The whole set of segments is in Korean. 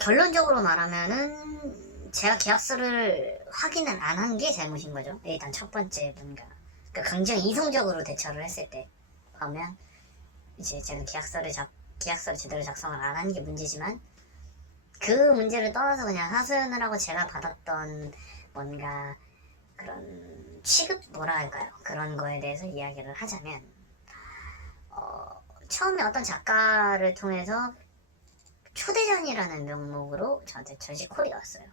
결론적으로 말하면은 제가 계약서를 확인을 안 한 게 잘못인 거죠. 일단 첫 번째 뭔가 그러니까 굉장히 이성적으로 대처를 했을 때 보면 이제 제가 계약서를 제대로 작성을 안 한 게 문제지만 그 문제를 떠나서 그냥 하소연을 하고 제가 받았던 뭔가 그런 취급 뭐라 할까요? 그런 거에 대해서 이야기를 하자면 처음에 어떤 작가를 통해서 초대전이라는 명목으로 저한테 전시 콜이 왔어요.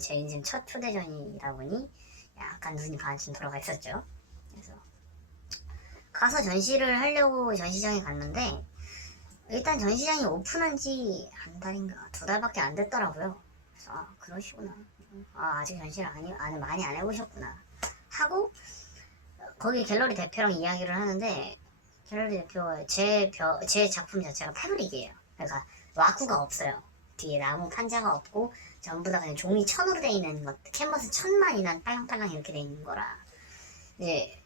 제 인생 첫 초대전이다 보니 약간 눈이 반쯤 돌아가 있었죠. 그래서 가서 전시를 하려고 전시장에 갔는데 일단 전시장이 오픈한 지 한 달인가 두 달밖에 안 됐더라고요. 그래서 아 그러시구나. 아직 전시를 많이 안 해보셨구나 하고 거기 갤러리 대표랑 이야기를 하는데 갤러리 대표가 제 작품 자체가 패브릭이에요. 그러니까 와구가 없어요. 뒤에 나무 판자가 없고 전부 다 그냥 종이 천으로 돼 있는 것, 캔버스 천만이나 빨랑빨랑 이렇게 돼 있는 거라 이제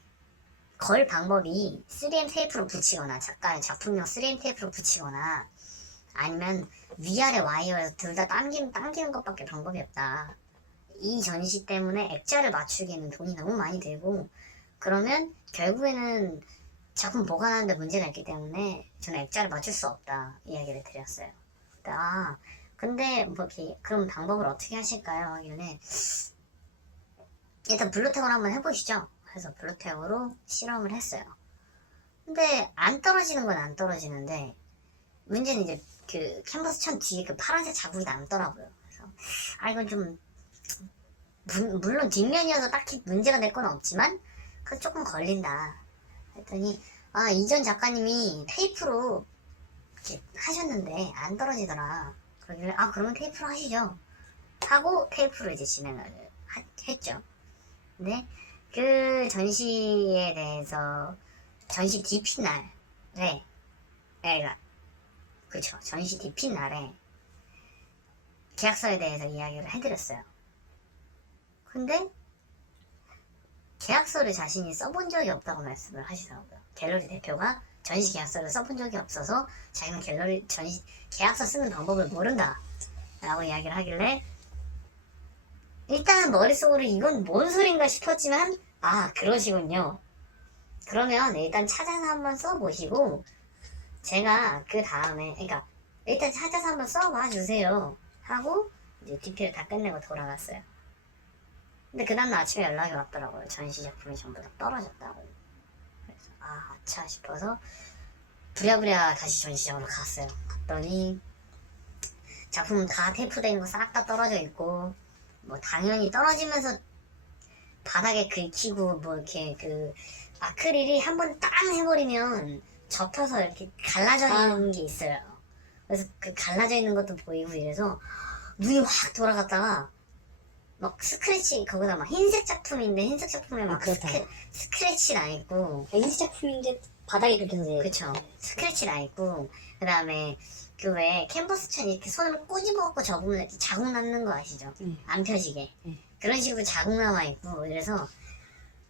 걸 방법이 3M 테이프로 붙이거나 작가의 작품용 3M 테이프로 붙이거나 아니면 위아래 와이어에서 둘 다 당기는 것밖에 방법이 없다. 이 전시 때문에 액자를 맞추기에는 돈이 너무 많이 들고 그러면 결국에는 작품 보관하는데 문제가 있기 때문에 저는 액자를 맞출 수 없다 이야기를 드렸어요. 근데 뭐 이렇게 그럼 방법을 어떻게 하실까요? 하길래 일단 블루텍으로 한번 해보시죠. 그래서 블루텍으로 실험을 했어요. 근데 안 떨어지는 건 안 떨어지는데 문제는 이제 그 캔버스 천 뒤에 그 파란색 자국이 남더라고요. 그래서 이건 좀 물론 뒷면이어서 딱히 문제가 될 건 없지만 그 조금 걸린다 했더니 이전 작가님이 테이프로 이렇게 하셨는데 안 떨어지더라. 그러길래 그러면 테이프로 하시죠 하고 테이프로 이제 진행을 했죠. 근데 그 전시에 대해서 전시 DP 날에 그쵸 전시 DP 날에 계약서에 대해서 이야기를 해드렸어요. 근데 계약서를 자신이 써본 적이 없다고 말씀을 하시더라고요. 갤러리 대표가 전시 계약서를 써본 적이 없어서 자기는 전시 계약서 쓰는 방법을 모른다 라고 이야기를 하길래 일단은 머릿속으로 이건 뭔 소린가 싶었지만 그러시군요. 그러면 일단 찾아서 한번 써보시고 제가 그 다음에 그러니까 일단 찾아서 한번 써봐 주세요 하고 이제 DP를 다 끝내고 돌아갔어요. 근데 그 다음날 아침에 연락이 왔더라고요. 전시 작품이 전부 다 떨어졌다고. 그래서 아차 싶어서 부랴부랴 다시 전시장으로 갔어요. 갔더니 작품 다 테이프돼 있는 거 싹 다 떨어져 있고 뭐 당연히 떨어지면서 바닥에 긁히고 뭐 이렇게 그 아크릴이 한번 땅 해버리면 접혀서 이렇게 갈라져 있는 게 있어요. 그래서 그 갈라져 있는 것도 보이고 이래서 눈이 확 돌아갔다가 막 스크래치 거기다 막 흰색 작품인데 흰색 작품에 막 스크래치 나 있고 흰색 작품인데 바닥에 그렇게 그쵸 스크래치 나 있고 그 다음에 그 왜 캔버스 천 이렇게 손을 꼬집어갖고 접으면 이렇게 자국 남는 거 아시죠? 안 펴지게 그런 식으로 자국 남아 있고 이래서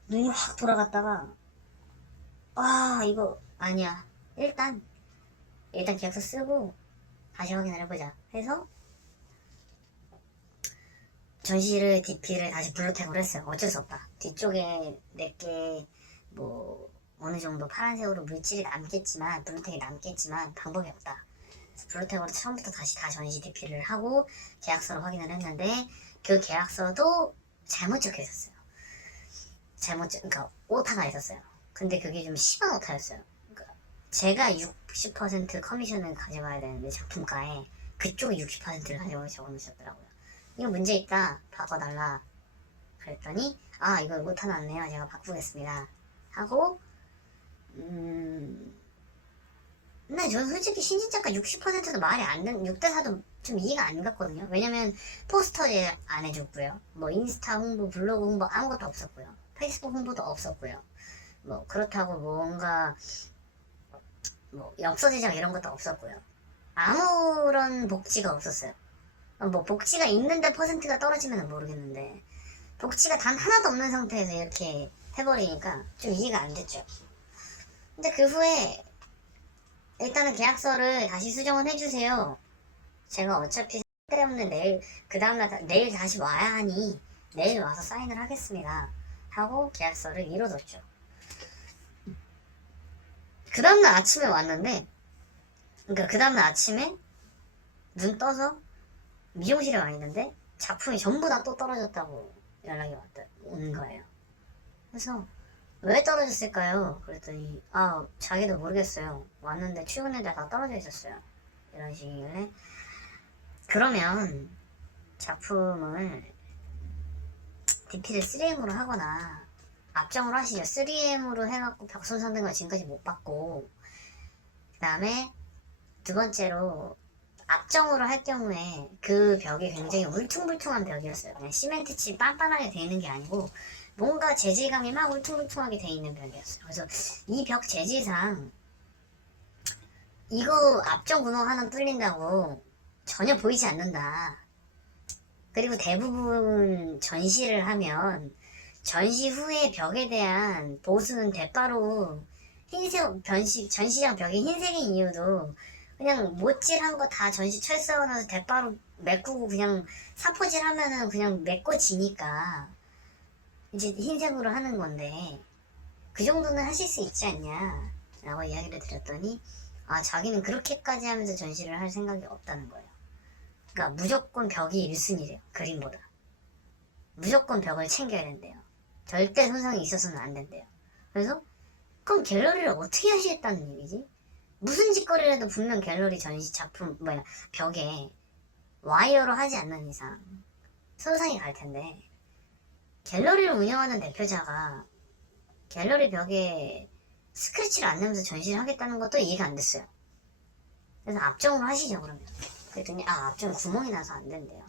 눈이 확 돌아갔다가 이거 아니야 일단 계약서 쓰고 다시 확인을 해보자 해서 전시를 DP를 다시 블루텍으로 했어요. 어쩔 수 없다. 뒤쪽에 내게 뭐 어느 정도 파란색으로 물질이 남겠지만 블루텍이 남겠지만 방법이 없다. 그래서 블루텍으로 처음부터 다시 다 전시 DP를 하고 계약서를 확인을 했는데 그 계약서도 잘못 적혀 있었어요. 그러니까 오타가 있었어요. 근데 그게 좀 심한 오타였어요. 그러니까 제가 60% 커미션을 가져가야 되는데 작품가에 그쪽이 60%를 가져가서 적어놓으셨더라고요. 이거 문제 있다 바꿔달라 그랬더니 이거 오타 났네요 제가 바꾸겠습니다 하고 근데 저는 솔직히 신진작가 60%도 말이 안 되는 6대4도 좀 이해가 안 갔거든요. 왜냐면 포스터 안 해줬고요 뭐 인스타 홍보 블로그 홍보 아무것도 없었고요 페이스북 홍보도 없었고요 뭐 그렇다고 뭔가 뭐 엽서 제작 이런 것도 없었고요 아무런 복지가 없었어요. 뭐 복지가 있는데 퍼센트가 떨어지면 모르겠는데 복지가 단 하나도 없는 상태에서 이렇게 해버리니까 좀 이해가 안 됐죠. 근데 그 후에 일단은 계약서를 다시 수정을 해주세요. 제가 어차피 때문에 내일 다시 와야 하니 내일 와서 사인을 하겠습니다 하고 계약서를 이뤄뒀죠. 그 다음날 아침에 왔는데, 그러니까 그 다음날 아침에 눈 떠서 미용실에 와 있는데 작품이 전부 다 또 떨어졌다고 연락이 오는 거예요. 그래서 왜 떨어졌을까요? 그랬더니 자기도 모르겠어요. 왔는데 출근했는데 다 떨어져 있었어요. 이런 식이길래, 그러면 작품을 DP를 3M으로 하거나 압정으로 하시죠. 3M으로 해갖고 벽 손상된 거 지금까지 못 받고, 그 다음에 두 번째로 압정으로 할 경우에 그 벽이 굉장히 울퉁불퉁한 벽이었어요. 그냥 시멘트칠 빤빤하게 돼 있는 게 아니고 뭔가 재질감이 막 울퉁불퉁하게 돼 있는 벽이었어요. 그래서 이 벽 재질상 이거 압정 구멍 하나 뚫린다고 전혀 보이지 않는다. 그리고 대부분 전시를 하면 전시 후에 벽에 대한 보수는 대바로 흰색, 전시장 벽이 흰색인 이유도 그냥 못질한 거 다 전시 철사하고 나서 대바로 메꾸고 그냥 사포질 하면은 그냥 메꿔지니까 이제 흰색으로 하는 건데, 그 정도는 하실 수 있지 않냐 라고 이야기를 드렸더니 자기는 그렇게까지 하면서 전시를 할 생각이 없다는 거예요. 그러니까 무조건 벽이 1순위래요. 그림보다 무조건 벽을 챙겨야 된대요. 절대 손상이 있어서는 안 된대요. 그래서 그럼 갤러리를 어떻게 하시겠다는 얘기지? 무슨 짓거리를 해도 분명 갤러리 전시 작품 벽에 와이어로 하지 않는 이상 손상이 갈 텐데, 갤러리를 운영하는 대표자가 갤러리 벽에 스크래치를 안 내면서 전시를 하겠다는 것도 이해가 안 됐어요. 그래서 압정으로 하시죠 그러면. 그랬더니 압정 구멍이 나서 안 된대요.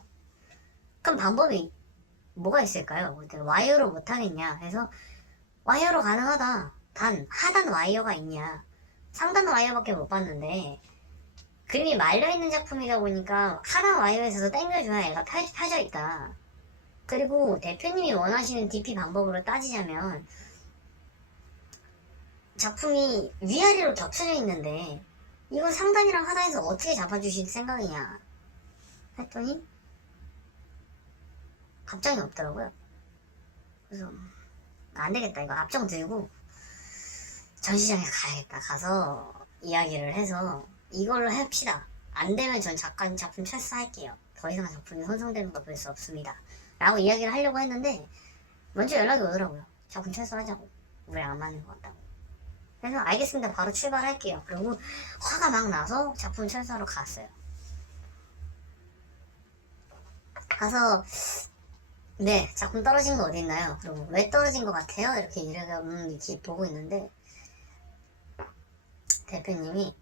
그럼 방법이 뭐가 있을까요? 그랬더니 와이어로 못 하겠냐 해서, 와이어로 가능하다. 단 하단 와이어가 있냐. 상단 와이어밖에 못 봤는데 그림이 말려있는 작품이다 보니까 하단 와이어에서도 당겨줘야 얘가 펴져 있다. 그리고 대표님이 원하시는 DP 방법으로 따지자면 작품이 위아래로 겹쳐져 있는데 이건 상단이랑 하단에서 어떻게 잡아주실 생각이냐 했더니 답장이 없더라고요. 그래서 안되겠다, 이거 압정 들고 전시장에 가야겠다. 가서 이야기를 해서 이걸로 합시다. 안되면 전 작품 철사할게요. 더 이상 작품이 손상되는 거 볼 수 없습니다 라고 이야기를 하려고 했는데 먼저 연락이 오더라고요. 작품 철수하자고, 우리랑 안 맞는 것 같다고. 그래서 알겠습니다, 바로 출발할게요. 그리고 화가 막 나서 작품 철수하러 갔어요. 가서 네, 작품 떨어진 거 어디 있나요? 그리고 왜 떨어진 것 같아요? 이렇게 이렇게 보고 있는데 대표님이,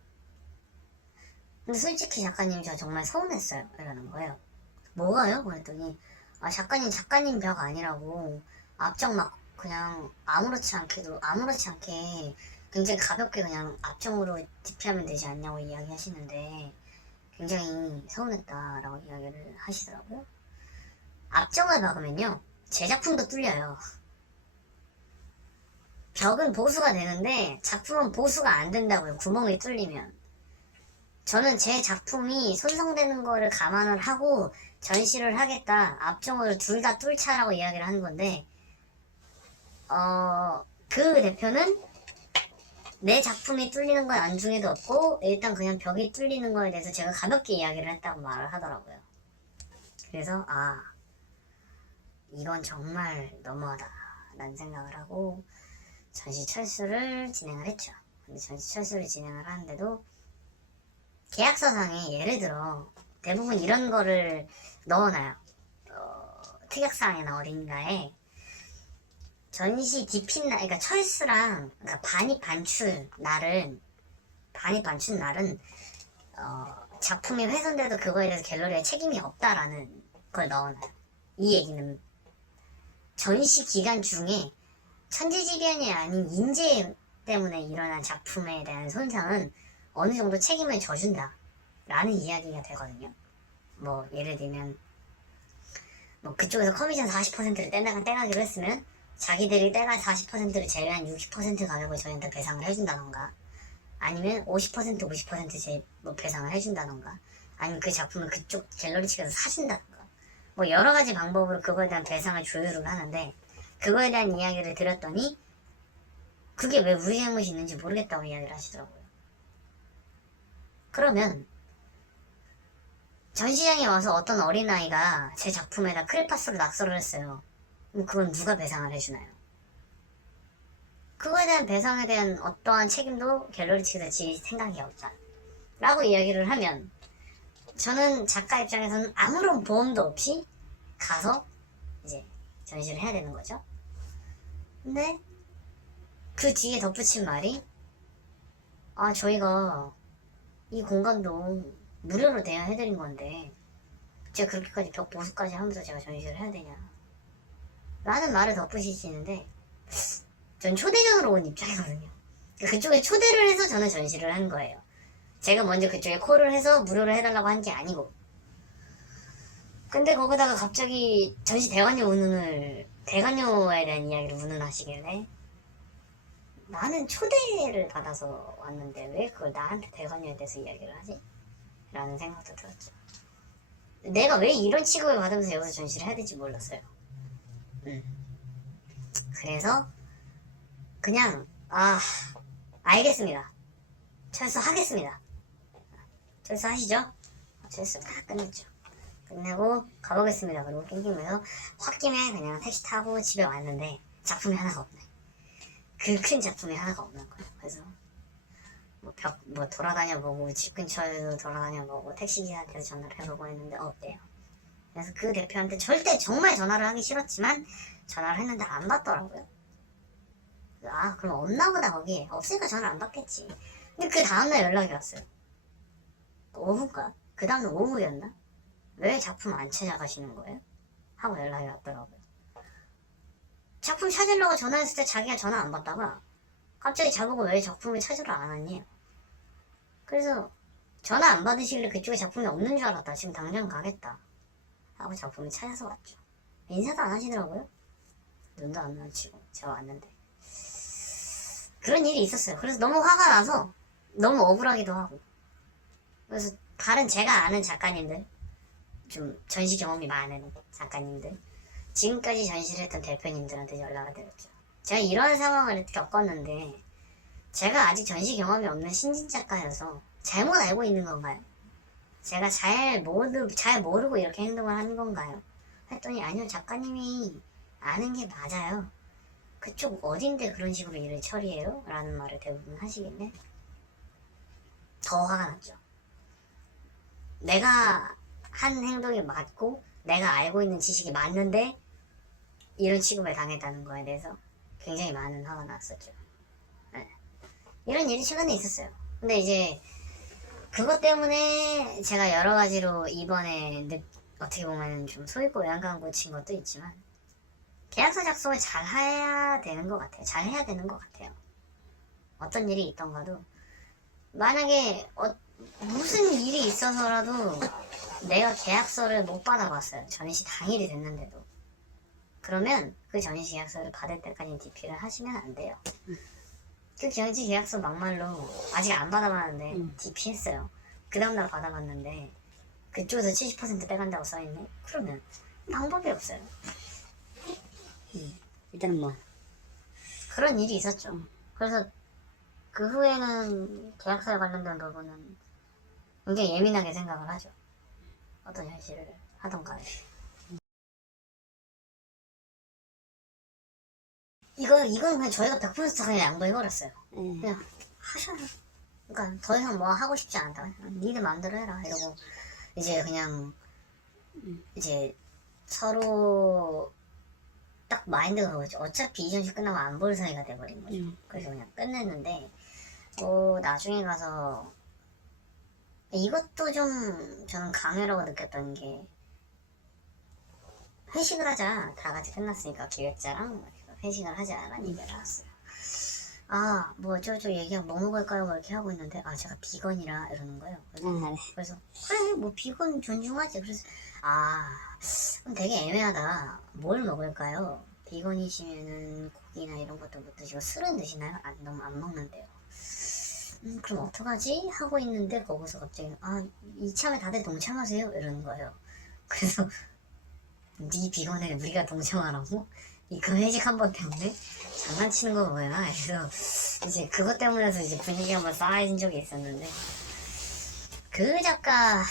근데 솔직히 작가님 저 정말 서운했어요 이러는 거예요. 뭐가요? 그랬더니 작가님 벽 아니라고 압정 막 그냥 아무렇지 않게 굉장히 가볍게 그냥 압정으로 DP하면 되지 않냐고 이야기하시는데 굉장히 서운했다라고 이야기를 하시더라고요. 압정을 박으면요 제 작품도 뚫려요. 벽은 보수가 되는데 작품은 보수가 안 된다고요. 구멍이 뚫리면. 저는 제 작품이 손상되는 거를 감안을 하고 전시를 하겠다, 압정을 둘 다 뚫자라고 이야기를 하는 건데 그 대표는 내 작품이 뚫리는 건 안중에도 없고 일단 그냥 벽이 뚫리는 거에 대해서 제가 가볍게 이야기를 했다고 말을 하더라고요. 그래서 이건 정말 너무하다 라는 생각을 하고 전시 철수를 진행을 했죠. 근데 전시 철수를 진행을 하는데도 계약서상에 예를 들어 대부분 이런 거를 넣어놔요. 특약사항이나 어딘가에 전시 DP 날, 그러니까 철수랑 그러니까 반입 반출 날은 작품이 훼손돼도 그거에 대해서 갤러리에 책임이 없다라는 걸 넣어놔요. 이 얘기는 전시 기간 중에 천재지변이 아닌 인재 때문에 일어난 작품에 대한 손상은 어느 정도 책임을 져준다 라는 이야기가 되거든요. 뭐 예를 들면 뭐 그쪽에서 커미션 40%를 떼가기로 했으면 자기들이 떼가 40%를 제외한 60% 가격을 저희한테 배상을 해준다던가, 아니면 50% 배상을 해준다던가, 아니면 그 작품을 그쪽 갤러리 측에서 사신다든가 뭐 여러 가지 방법으로 그거에 대한 배상을 조율을 하는데 그거에 대한 이야기를 드렸더니 그게 왜 우리 잘못이 있는지 모르겠다고 이야기를 하시더라고요. 그러면 전시장에 와서 어떤 어린아이가 제 작품에다 크레파스로 낙서를 했어요. 그럼 그건 누가 배상을 해주나요? 그거에 대한 배상에 대한 어떠한 책임도 갤러리 측에서 질 생각이 없다 라고 이야기를 하면 저는 작가 입장에서는 아무런 보험도 없이 가서 이제 전시를 해야 되는 거죠. 근데 그 뒤에 덧붙인 말이 저희가 이 공간도 무료로 대여해드린 건데 제가 그렇게까지 벽 보수까지 하면서 제가 전시를 해야 되냐 라는 말을 덧붙이시는데 전 초대전으로 온 입장이거든요. 그쪽에 초대를 해서 저는 전시를 한 거예요. 제가 먼저 그쪽에 콜을 해서 무료로 해달라고 한 게 아니고. 근데 거기다가 갑자기 전시 대관료에 대한 이야기를 운운하시길래 나는 초대를 받아서 왔는데 왜 그걸 나한테 대관료에 대해서 이야기를 하지? 라는 생각도 들었죠. 내가 왜 이런 취급을 받으면서 여기서 전시를 해야 될지 몰랐어요. 그래서 그냥 알겠습니다. 철수하겠습니다. 철수하시죠? 철수 다 끝냈죠. 끝내고 가보겠습니다. 그리고 낑낑거려서 홧김에 그냥 택시 타고 집에 왔는데 작품이 하나가 없네. 그 큰 작품이 하나가 없는 거예요. 그래서 뭐 돌아다녀보고 집 근처에도 돌아다녀보고 택시기사한테도 전화를 해보고 했는데 없대요. 그래서 그 대표한테 절대 정말 전화를 하기 싫었지만 전화를 했는데 안 받더라고요. 그럼 없나 보다 거기에. 없으니까 전화 안 받겠지. 근데 그 다음날 연락이 왔어요. 오후인가? 그 다음날 오후였나? 왜 작품 안 찾아가시는 거예요? 하고 연락이 왔더라고요. 작품 찾으려고 전화했을 때 자기가 전화 안 받다가 갑자기 저보고 왜 작품을 찾으러 안 왔니? 그래서 전화 안 받으시길래 그쪽에 작품이 없는 줄 알았다. 지금 당장 가겠다. 하고 작품을 찾아서 왔죠. 인사도 안 하시더라고요. 눈도 안 마주치고 제가 왔는데. 그런 일이 있었어요. 그래서 너무 화가 나서 너무 억울하기도 하고. 그래서 다른 제가 아는 작가님들, 좀 전시 경험이 많은 작가님들, 지금까지 전시를 했던 대표님들한테 연락을 드렸죠. 제가 이런 상황을 겪었는데 제가 아직 전시 경험이 없는 신진 작가여서 잘못 알고 있는 건가요? 제가 잘 모르고 이렇게 행동을 하는 건가요? 했더니 아니요, 작가님이 아는 게 맞아요. 그쪽 어딘데 그런 식으로 일을 처리해요? 라는 말을 대부분 하시길래 더 화가 났죠. 내가 한 행동이 맞고 내가 알고 있는 지식이 맞는데 이런 취급을 당했다는 거에 대해서 굉장히 많은 화가 났었죠. 네. 이런 일이 최근에 있었어요. 근데 이제 그것 때문에 제가 여러 가지로 이번에 어떻게 보면 좀 소위고 양강 고친 것도 있지만 계약서 작성을 잘 해야 되는 것 같아요. 잘 해야 되는 것 같아요. 어떤 일이 있던가도 만약에 무슨 일이 있어서라도 내가 계약서를 못 받아봤어요. 전시 당일이 됐는데도. 그러면 그 전시 계약서를 받을 때까지 DP를 하시면 안 돼요. 그 전시 계약서 막말로 아직 안 받아봤는데 DP 했어요. 그 다음날 받아봤는데 그쪽에서 70% 빼간다고 써있네? 그러면 방법이 없어요. 일단은 뭐 그런 일이 있었죠. 그래서 그 후에는 계약서에 관련된 부분은 굉장히 예민하게 생각을 하죠. 어떤 현실을 하던 간에. 이건 그냥 저희가 100% 그냥 양보해버렸어요. 그냥 하셔요. 그러니까 더 이상 뭐 하고 싶지 않다. 니들 마음대로 해라. 이러고 이제 그냥 이제 서로 딱 마인드가 그거죠. 어차피 이 전시 끝나고 안 볼 사이가 돼버린 거죠. 그래서 그냥 끝냈는데 나중에 가서 이것도 좀 저는 강요라고 느꼈던 게 회식을 하자. 다 같이 끝났으니까 기획자랑 회식을 하자라는 얘기를 나왔어요. 뭐 저 얘기하고 뭐 먹을까요? 뭐 이렇게 하고 있는데 제가 비건이라 이러는 거예요. 그래서 그래 뭐 비건 존중하지. 그래서 그럼 되게 애매하다. 뭘 먹을까요? 비건이시면은 고기나 이런 것도 못 드시고 술은 드시나요? 너무 안 먹는데요. 그럼 어떡하지? 하고 있는데 거기서 갑자기 이참에 다들 동참하세요 이러는 거예요. 그래서 네 비건에 우리가 동참하라고? 이 금회식 한 번 때문에? 장난치는 거 뭐야? 그래서 이제 그것 때문에서 이제 분위기가 한번 싸해진 적이 있었는데 그 작가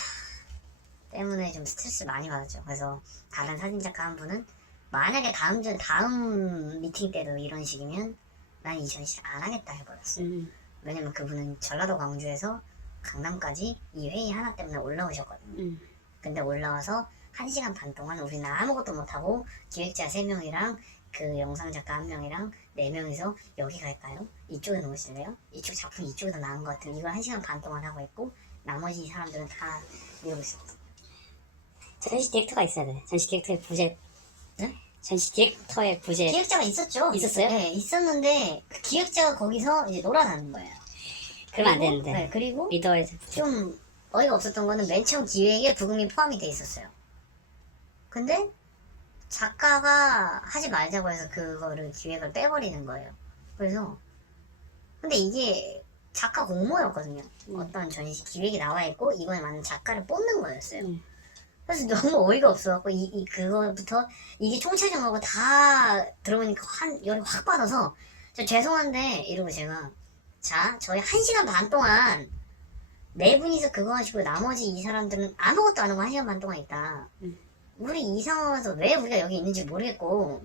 때문에 좀 스트레스 많이 받았죠. 그래서 다른 사진작가 한 분은 만약에 다음 미팅 때도 이런 식이면 난 이 전시 안 하겠다 해버렸어요. 왜냐면 그분은 전라도 광주에서 강남까지 이 회의 하나 때문에 올라오셨거든요. 근데 올라와서 1시간 반 동안 우리는 아무것도 못하고 기획자 3명이랑 그 영상작가 1명이랑 4명이서 여기 갈까요? 이쪽에 놓으실래요? 이쪽 작품 이쪽에서 나은 것 같은 이걸 1시간 반 동안 하고 있고 나머지 사람들은 다 이러고 있었거든요. 전시 디렉터가 있어야 돼. 전시 디렉터의 부재. 네? 전시 디렉터의 부재. 기획자가 있었죠. 있었어요? 네, 있었는데 그 기획자가 거기서 이제 놀아나는 거예요. 그러면 안 그리고, 되는데. 네, 그리고 리더의 좀 어이가 없었던 거는 맨 처음 기획에 부금이 포함이 돼 있었어요. 근데 작가가 하지 말자고 해서 그거를 기획을 빼버리는 거예요. 그래서 근데 이게 작가 공모였거든요. 어떤 전시 기획이 나와 있고 이거에 맞는 작가를 뽑는 거였어요. 그래서 너무 어이가 없어갖고 그거부터 이게 총체적으로 다 들어보니까 열이 확 받아서 저 죄송한데 이러고 제가 자 저희 1시간 반 동안 4분이서 그거 하시고 나머지 이 사람들은 아무것도 안 하고 1시간 반 동안 있다. 우리 이 상황에서 왜 우리가 여기 있는지 모르겠고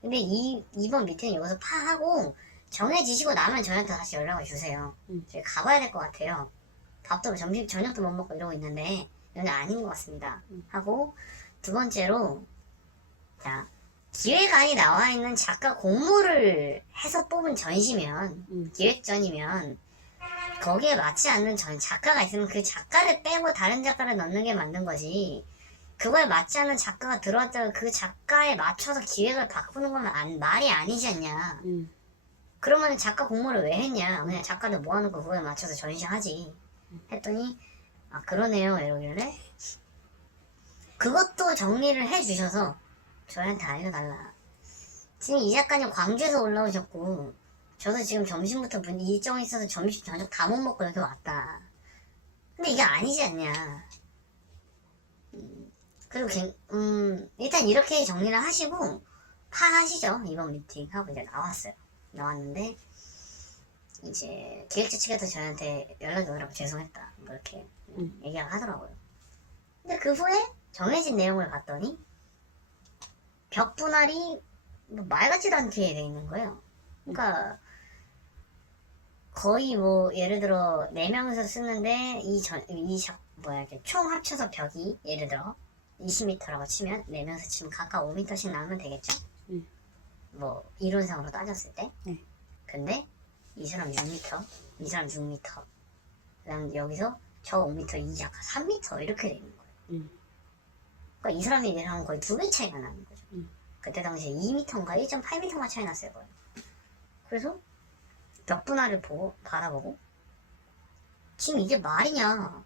근데 이번 미팅은 여기서 파하고 정해지시고 나면 저희한테 다시 연락을 주세요. 저희 가봐야 될 것 같아요. 밥도 저녁도 못 먹고 이러고 있는데 이건 아닌 것 같습니다. 하고 두 번째로 자 기획안이 나와 있는 작가 공모를 해서 뽑은 전시면 기획전이면 거기에 맞지 않는 작가가 있으면 그 작가를 빼고 다른 작가를 넣는 게 맞는 거지. 그거에 맞지 않는 작가가 들어왔다고 그 작가에 맞춰서 기획을 바꾸는 건 말이 아니지 않냐. 그러면 작가 공모를 왜 했냐. 그냥 작가들 모아놓고 그거에 맞춰서 전시하지. 했더니 그러네요 이러길래 그것도 정리를 해주셔서 저희한테 알려달라. 지금 이 작가님 광주에서 올라오셨고 저도 지금 점심부터 일정이 있어서 점심 저녁 다 못 먹고 여기 왔다. 근데 이게 아니지 않냐. 그리고 일단 이렇게 정리를 하시고 파하시죠 이번 미팅 하고 이제 나왔어요. 나왔는데 이제 기획자 측에서 저한테 연락이 오더라고. 죄송했다 뭐 이렇게 얘기를 하더라고요. 근데 그 후에 정해진 내용을 봤더니 벽 분할이 뭐 말 같지도 않게 돼 있는 거예요. 그러니까 거의 뭐 예를 들어 4명이서 쓰는데 총 합쳐서 벽이 예를 들어 20m라고 치면 4명이서 치면 각각 5m씩 나오면 되겠죠? 뭐 이론상으로 따졌을 때. 근데 이 사람 6m, 이 사람 6m, 그다음 여기서 저 5m, 이 작가 3m 이렇게 돼 있는 거예요. 그러니까 이 사람이 얘랑 거의 2배 차이가 나는 거죠. 그때 당시에 2m인가 1.8m가 차이 났어요. 거의. 그래서 벽 분할을 바라보고 지금 이게 말이냐.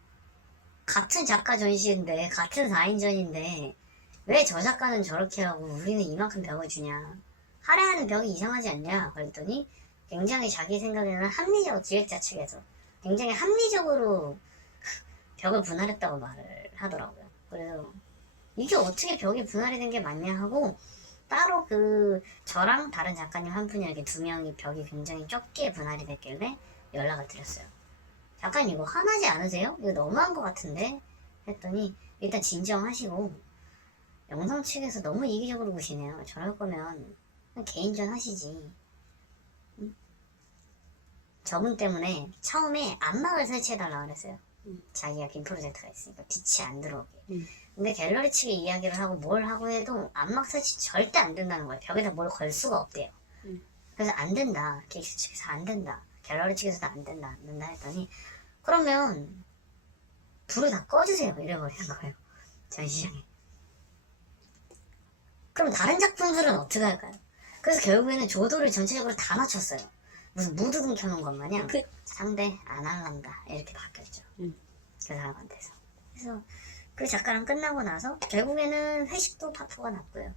같은 작가 전시인데 같은 4인전인데 왜 저 작가는 저렇게 하고 우리는 이만큼 벽을 주냐. 할애하는 벽이 이상하지 않냐. 그랬더니 굉장히 자기 생각에는 합리적 기획자 측에서 굉장히 합리적으로 벽을 분할했다고 말을 하더라고요. 그래서 이게 어떻게 벽이 분할이 된 게 맞냐 하고 따로 저랑 다른 작가님 한 분이 이렇게 2명이 벽이 굉장히 좁게 분할이 됐길래 연락을 드렸어요. 작가님 이거 화나지 않으세요? 이거 너무한 것 같은데? 했더니 일단 진정하시고 영상 측에서 너무 이기적으로 보시네요. 저럴 거면 개인전 하시지. 저분 때문에 처음에 안막을 설치해달라고 그랬어요. 자기가 빔 프로젝트가 있으니까 빛이 안 들어오게. 근데 갤러리 측에 이야기를 하고 뭘 하고 해도 안막 설치 절대 안 된다는 거예요. 벽에다 뭘 걸 수가 없대요. 그래서 안 된다. 기획사 측에서 안 된다. 갤러리 측에서도 안 된다. 했더니 그러면 불을 다 꺼주세요. 이래버리는 거예요. 전시장에. 그럼 다른 작품들은 어떻게 할까요? 그래서 결국에는 조도를 전체적으로 다 맞췄어요. 무슨 무드등 켜놓은 것 마냥 상대 안 할란다 이렇게 바뀌었죠. 그 사람한테서. 그래서 그 작가랑 끝나고 나서 결국에는 회식도 파토가 났고요.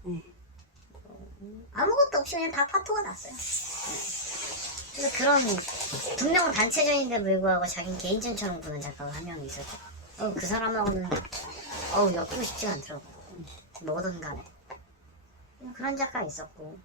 아무것도 없이 그냥 다 파토가 났어요. 그래서 그런 분명 단체전인데 불구하고 자기는 개인전처럼 구는 작가가 한 명 있었죠. 그 사람하고는 엮이고 싶지가 않더라고. 뭐든 간에 그런 작가 있었고